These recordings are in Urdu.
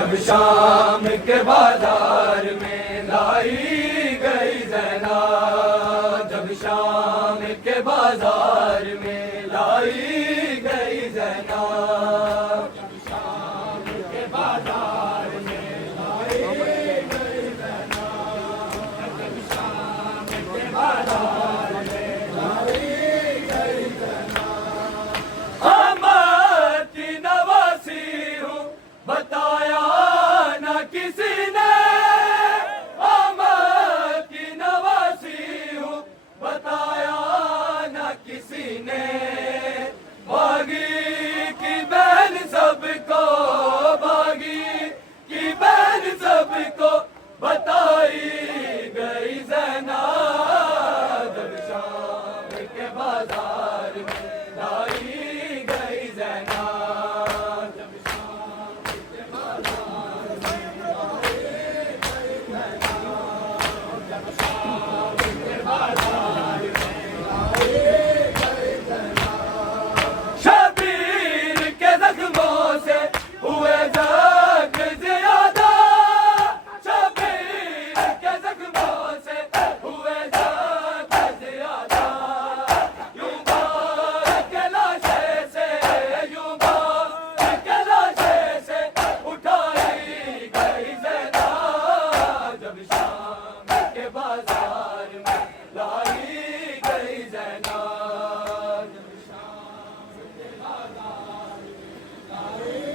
جب شام کے بازار میں لائی گئی زینب، جب شام کے بازار میں لائی گئی زینب، جب شام کے بازار میں لائی گئی زینب، جب شام کے بازار میں لائی گئی زینب، آمد کی نواسی ہوں بتایا نہ کسی نے، آمد کی نواسی ہوں بتایا نہ کسی نے، باغی کی بہن سب کو، باغی کی بہن سب کو بتائی گئی زینب، جب شام کے بازار میں لائی گئی زینب، جب شام کے بازار میں لائی گئی زینب، جب شام کے بازار میں لائی گئی زینب، شبیر کے زخموں سے ہوئے زخم زیادہ، شبیر کے زخموں سے ہوئے زخم زیادہ، یوں بار کے لاشے سے، یوں بار کے لاشے سے اٹھائی گئی زینب، جب شام کے بازار میں لائی گئی زینب، جب شام کے بازار میں لائی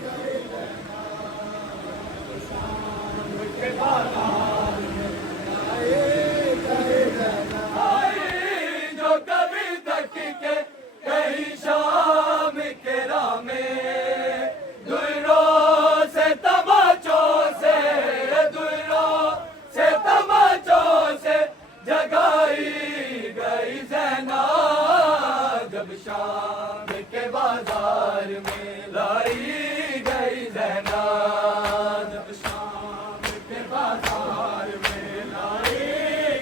گئی زینب، جب شام کے بازار میں لائی گئی زینب، آئی جو کبھی تک کے کہیں شام کے راہ میں، دروں سے تماچوں سے، دروں سے تماچوں سے جگائی گئی زینب، جب شام کے بازار میں لائی گئی زینب، جب شام کے بازار میں لائی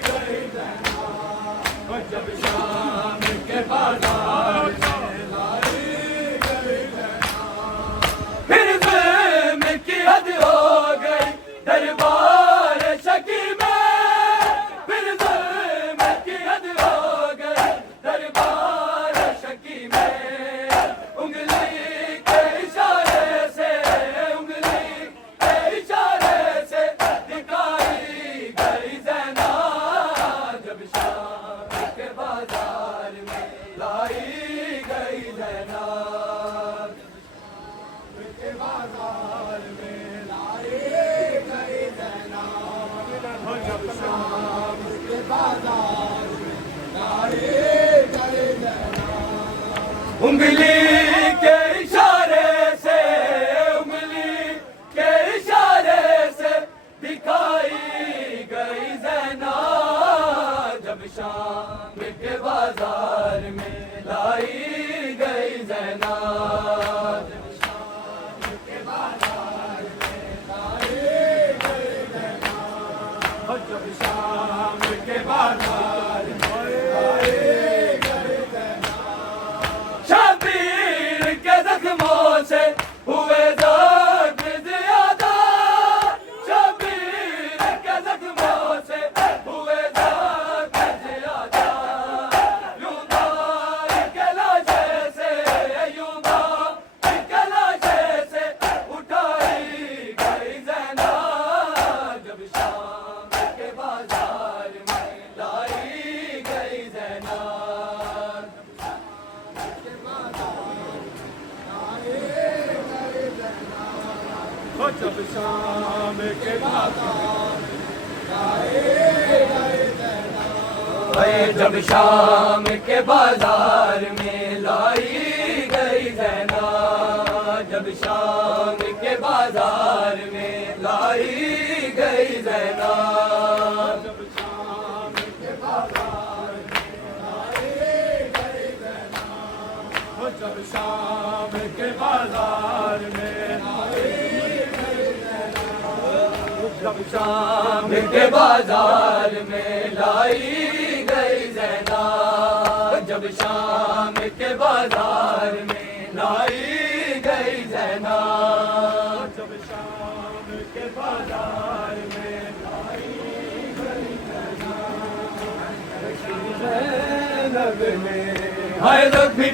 گئی زینب، جب شام کے بازار میں لائی گئی زینب، پھر ظلم کی حد ہو گئی دربار شکی میں، پھر ظلم کی حد ہو گئی دربار شکی میں، انگلی کے اشارے سے، انگلی کے اشارے سے دکھائی گئی زینب، جب شام کے بازار میں لائی گئی زینب، جب شام کے بازار میں لائی گئی زینب، جب شام کے بازار میں لائی گئی زینب، انگلی کے اشارے سے، انگلی کے اشارے سے دکھائی گئی زینب، جب شام کے بازار میں لائی گئی زینب، جب شام کے بازار میں لائی گئی زینب، جب شام کے بازار میں لائی گئی زینب، شبیر کے زخموں سے ہوئے زخم زیادہ، شبیر کے زخموں سے ہوئے زخم زیادہ، یوں بار کے لاشے سے، یوں بار کے لاشے سے اٹھائی گئی زینب، جب شام کے بازار میں لائی گئی زینب، جب شام کے بازار میں لائی گئی زینب، جب شام کے بازار میں لائی گئی زینب، جب شام کے بازار میں لائی گئی زینب، جب شام کے بازار میں لائی گئی زینب، جب شام کے بازار میں لائی گئی زینب، جب شام کے بازار میں لائی گئی زینب، جب شام کے بازار میں لائی گئی زینب، جب شام کے بازار میں لائی گئی زینب، جب شام ہائے زخمی